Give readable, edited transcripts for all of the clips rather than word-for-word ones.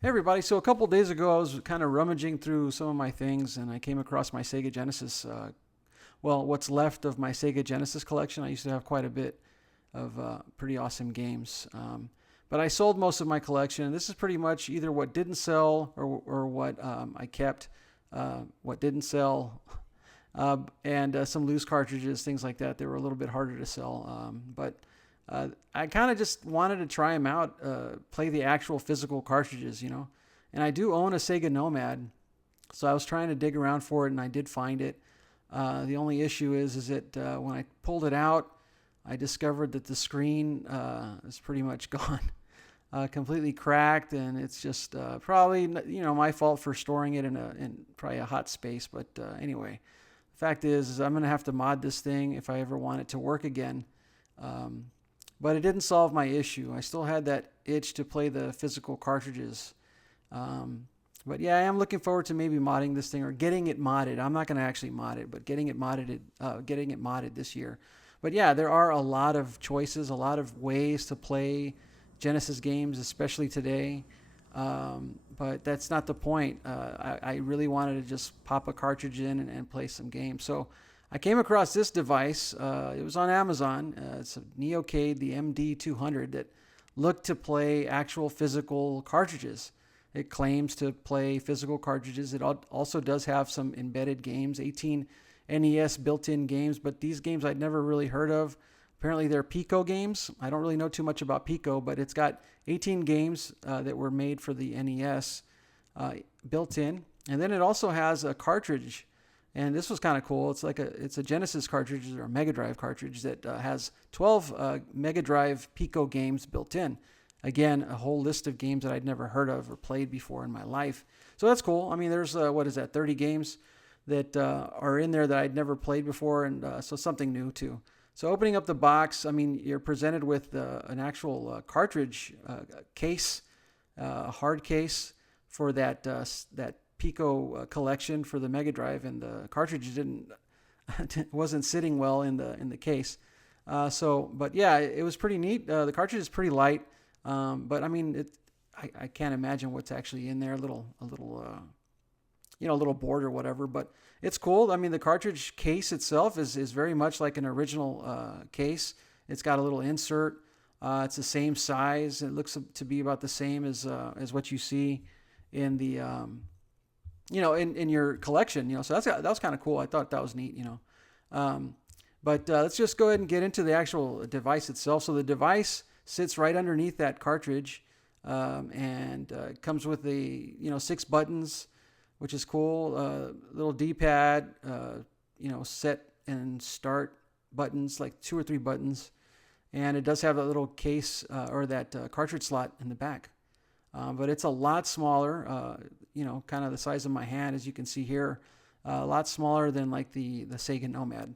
Hey everybody, so a couple days ago I was kind of rummaging through some of my things and I came across my Sega Genesis, what's left of my Sega Genesis collection. I used to have quite a bit of pretty awesome games. But I sold most of my collection. This is pretty much either what didn't sell or what I kept, what didn't sell, and some loose cartridges, things like that. They were a little bit harder to sell. But I kind of just wanted to try them out, play the actual physical cartridges, you know. And I do own a Sega Nomad, so I was trying to dig around for it, and I did find it. The only issue is that when I pulled it out, I discovered that the screen is pretty much gone, completely cracked, and it's just probably my fault for storing it in probably a hot space. But anyway, the fact is I'm gonna have to mod this thing if I ever want it to work again. But it didn't solve my issue. I still had that itch to play the physical cartridges. But yeah, I am looking forward to maybe modding this thing or getting it modded. I'm not going to actually mod it, but getting it modded this year. But yeah, there are a lot of choices, a lot of ways to play Genesis games, especially today. But that's not the point. I really wanted to just pop a cartridge in and play some games. So I came across this device. It was on Amazon. It's a NEOCADE, the MD200, that looked to play actual physical cartridges. It claims to play physical cartridges. It also does have some embedded games, 18 NES built-in games, but these games I'd never really heard of. Apparently they're Pico games. I don't really know too much about Pico, but it's got 18 games that were made for the NES built in. And then it also has a cartridge. And this was kind of cool. It's a Genesis cartridge or a Megadrive cartridge that has 12 Megadrive Pico games built in. Again, a whole list of games that I'd never heard of or played before in my life. So that's cool. I mean, there's 30 games that are in there that I'd never played before, and so something new too. So opening up the box, I mean, you're presented with an actual cartridge case, a hard case for that Pico collection for the Mega Drive, and the cartridge wasn't sitting well in the case. But yeah, it was pretty neat. The cartridge is pretty light, but I mean, I can't imagine what's actually in there. A little board or whatever, but it's cool. I mean, the cartridge case itself is very much like an original case. It's got a little insert. It's the same size. It looks to be about the same as what you see in the in your collection, so that was kind of cool. I thought that was neat, But let's just go ahead and get into the actual device itself. So the device sits right underneath that cartridge, and comes with the 6 buttons, which is cool. Little D-pad, set and start buttons, like 2 or 3 buttons, and it does have a little case or that cartridge slot in the back. But it's a lot smaller, kind of the size of my hand, as you can see here. A lot smaller than like the Sega Nomad.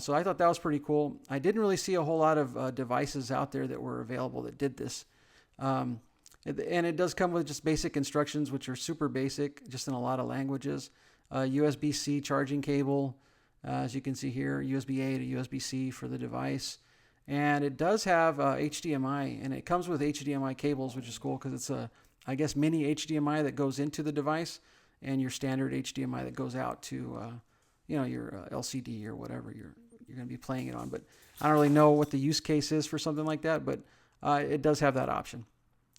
So I thought that was pretty cool. I didn't really see a whole lot of devices out there that were available that did this. And it does come with just basic instructions, which are super basic, just in a lot of languages. USB-C charging cable, as you can see here, USB-A to USB-C for the device. And it does have HDMI, and it comes with HDMI cables, which is cool because it's I guess, mini HDMI that goes into the device, and your standard HDMI that goes out to, your LCD or whatever you're going to be playing it on. But I don't really know what the use case is for something like that, but it does have that option.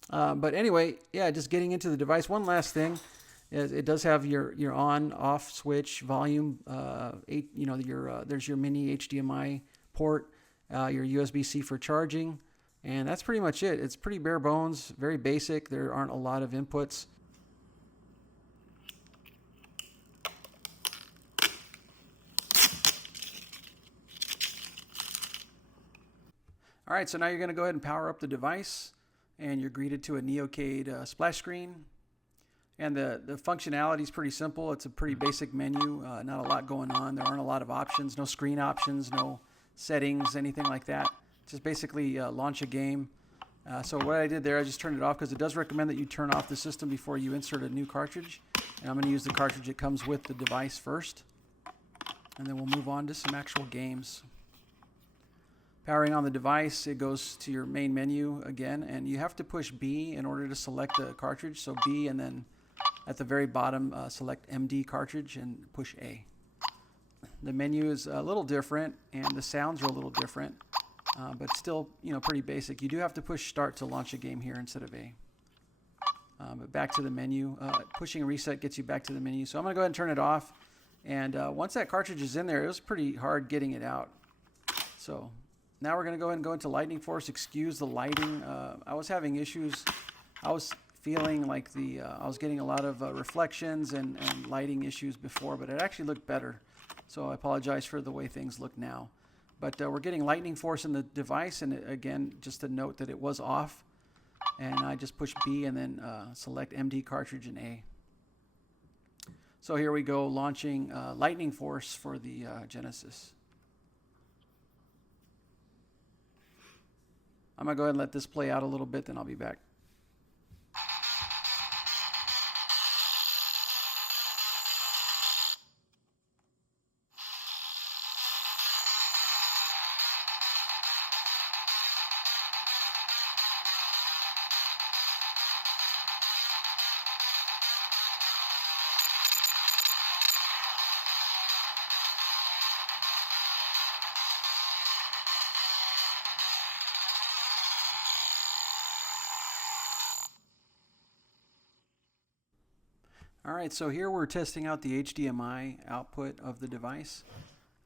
But anyway, yeah, just getting into the device. One last thing is it does have your on/off switch, volume. There's your mini HDMI port. Your USB-C for charging, and that's pretty much it. It's pretty bare bones, very basic. There aren't a lot of inputs. All right, so now you're going to go ahead and power up the device, and you're greeted to a NEOCADE splash screen. And the functionality is pretty simple. It's a pretty basic menu, not a lot going on. There aren't a lot of options, no screen options, no settings, anything like that. Just basically launch a game. So what I did there, I just turned it off because it does recommend that you turn off the system before you insert a new cartridge. And I'm going to use the cartridge that comes with the device first. And then we'll move on to some actual games. Powering on the device, it goes to your main menu again, and you have to push B in order to select the cartridge. So B, and then at the very bottom, select MD cartridge and push A. The menu is a little different, and the sounds are a little different, but still, pretty basic. You do have to push Start to launch a game here instead of A. But back to the menu. Pushing reset gets you back to the menu. So I'm going to go ahead and turn it off. And once that cartridge is in there, it was pretty hard getting it out. So now we're going to go ahead and go into Lightning Force. Excuse the lighting. I was having issues. I was feeling like I was getting a lot of reflections and lighting issues before, but it actually looked better. So I apologize for the way things look now. But we're getting Lightning Force in the device, and again, just to note that it was off. And I just push B and then select MD cartridge and A. So here we go, launching Lightning Force for the Genesis. I'm going to go ahead and let this play out a little bit, then I'll be back. All right, so here we're testing out the HDMI output of the device.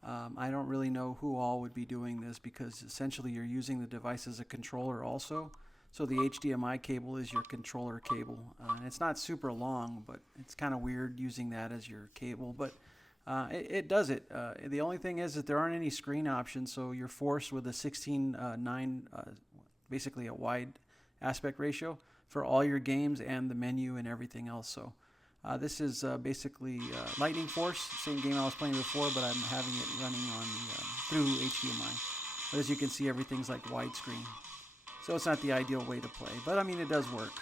I don't really know who all would be doing this because essentially you're using the device as a controller also. So the HDMI cable is your controller cable. And it's not super long, but it's kind of weird using that as your cable. But it does it. The only thing is that there aren't any screen options, so you're forced with a 16:9, basically a wide aspect ratio for all your games and the menu and everything else. So this is basically Lightning Force, same game I was playing before, but I'm having it running on through HDMI. But as you can see, everything's like widescreen. So it's not the ideal way to play, but I mean it does work,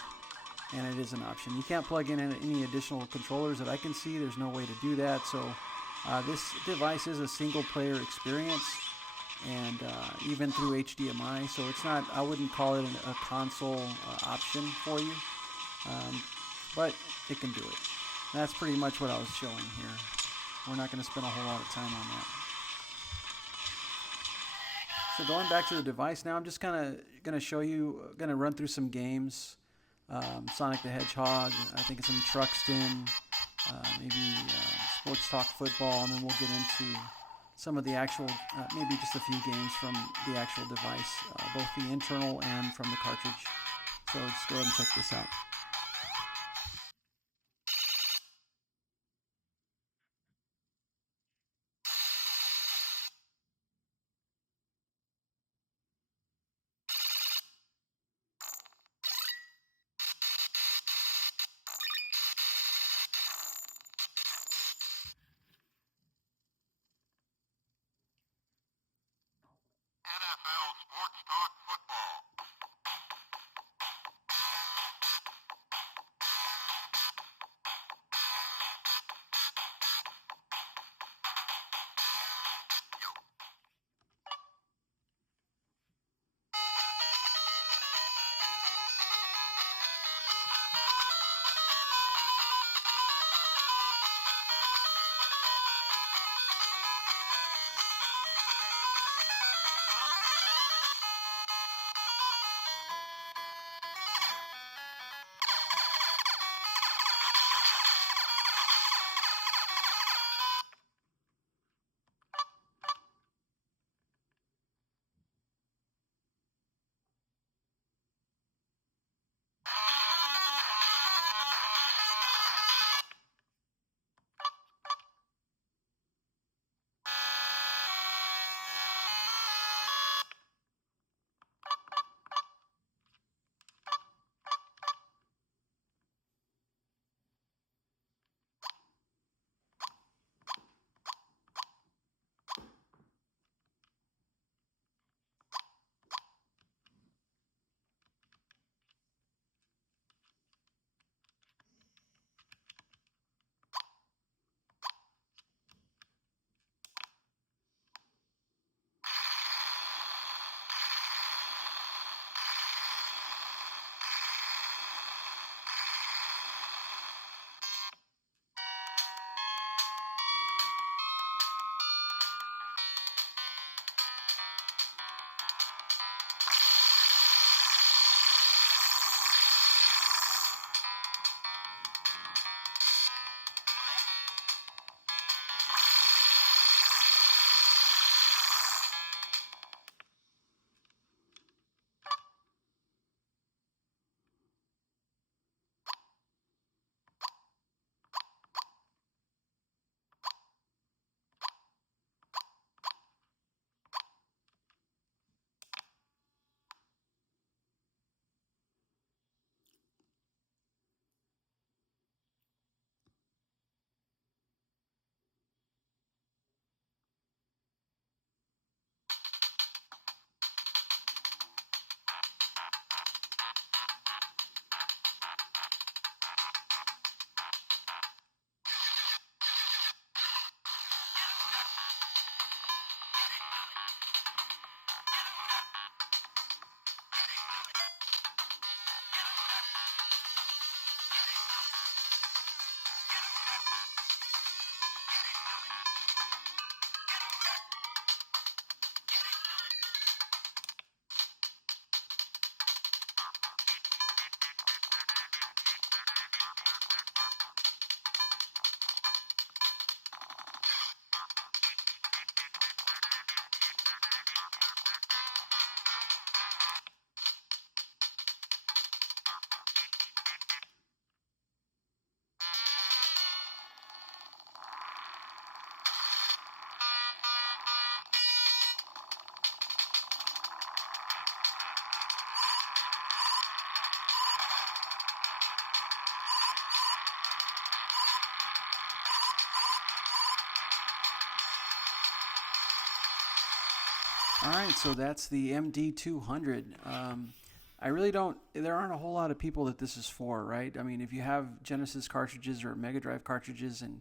and it is an option. You can't plug in any additional controllers that I can see. There's no way to do that. So this device is a single-player experience, and even through HDMI. So it's not. I wouldn't call it a console option for you, but it can do it. That's pretty much what I was showing here. We're not going to spend a whole lot of time on that. So going back to the device now, I'm just kind of going to show you, going to run through some games. Sonic the Hedgehog, I think it's in Truxton, maybe Sports Talk Football, and then we'll get into some of the actual, maybe just a few games from the actual device, both the internal and from the cartridge. So let's go ahead and check this out. NFL Sports Talk Football. All right, so that's the MD200. I really don't, there aren't a whole lot of people that this is for, right? I mean, if you have Genesis cartridges or Megadrive cartridges and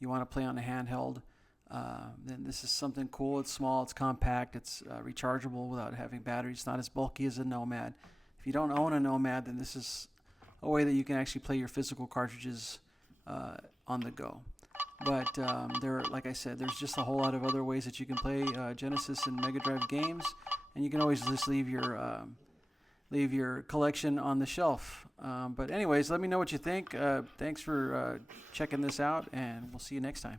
you want to play on a handheld, then this is something cool. It's small, it's compact, it's rechargeable without having batteries. It's not as bulky as a Nomad. If you don't own a Nomad, then this is a way that you can actually play your physical cartridges on the go. But like I said, there's just a whole lot of other ways that you can play Genesis and Mega Drive games, and you can always just leave your collection on the shelf. But anyways, let me know what you think. Thanks for checking this out, and we'll see you next time.